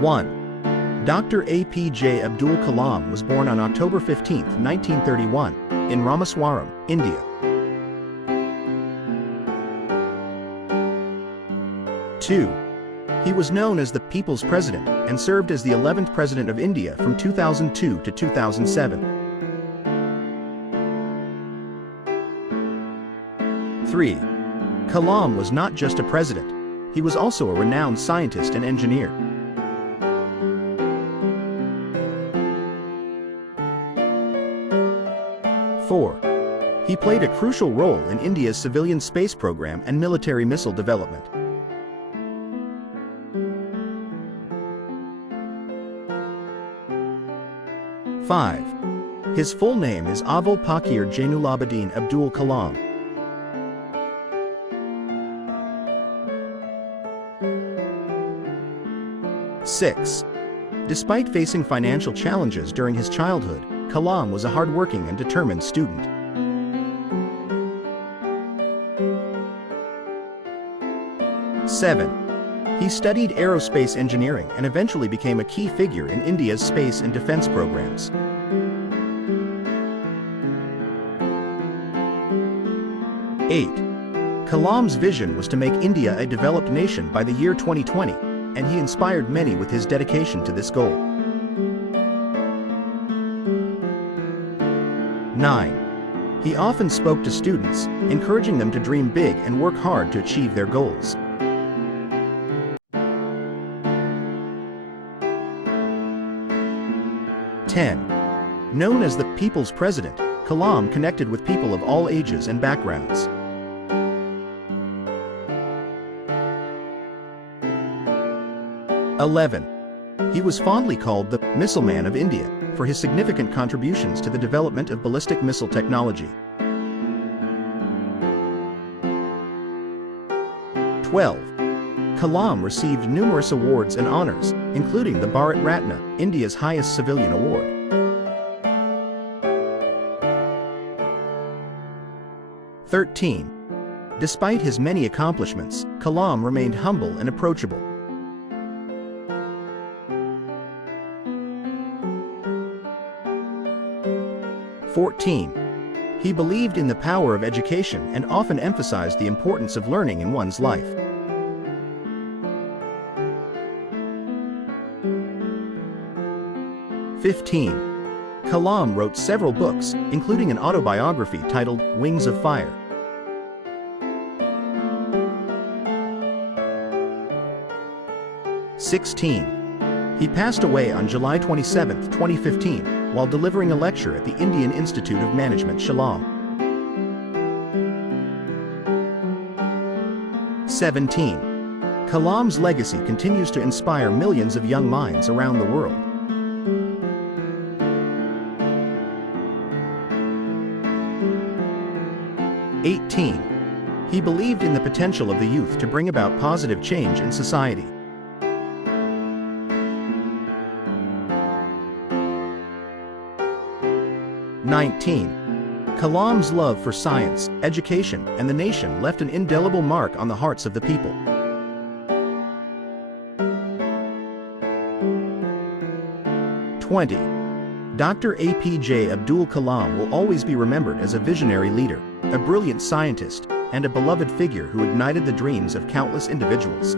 1. Dr. APJ Abdul Kalam was born on October 15, 1931, in Rameswaram, India. 2. He was known as the People's President and served as the 11th President of India from 2002 to 2007. 3. Kalam was not just a president, he was also a renowned scientist and engineer. 4. He played a crucial role in India's civilian space program and military missile development. 5. His full name is Abul Pakir Jainulabadin Abdul Kalam. 6. Despite facing financial challenges during his childhood, Kalam was a hardworking and determined student. 7. He studied aerospace engineering and eventually became a key figure in India's space and defense programs. 8. Kalam's vision was to make India a developed nation by the year 2020, and he inspired many with his dedication to this goal. 9. He often spoke to students, encouraging them to dream big and work hard to achieve their goals. 10. Known as the People's President, Kalam connected with people of all ages and backgrounds. 11. He was fondly called the Missile Man of India for his significant contributions to the development of ballistic missile technology. 12. Kalam received numerous awards and honors, including the Bharat Ratna, India's highest civilian award. 13. Despite his many accomplishments, Kalam remained humble and approachable. 14. He believed in the power of education and often emphasized the importance of learning in one's life. 15. Kalam wrote several books, including an autobiography titled Wings of Fire. 16. He passed away on July 27, 2015, while delivering a lecture at the Indian Institute of Management, Shillong. 17. Kalam's legacy continues to inspire millions of young minds around the world. 18. He believed in the potential of the youth to bring about positive change in society. 19. Kalam's love for science, education, and the nation left an indelible mark on the hearts of the people. 20. Dr. APJ Abdul Kalam will always be remembered as a visionary leader, a brilliant scientist, and a beloved figure who ignited the dreams of countless individuals.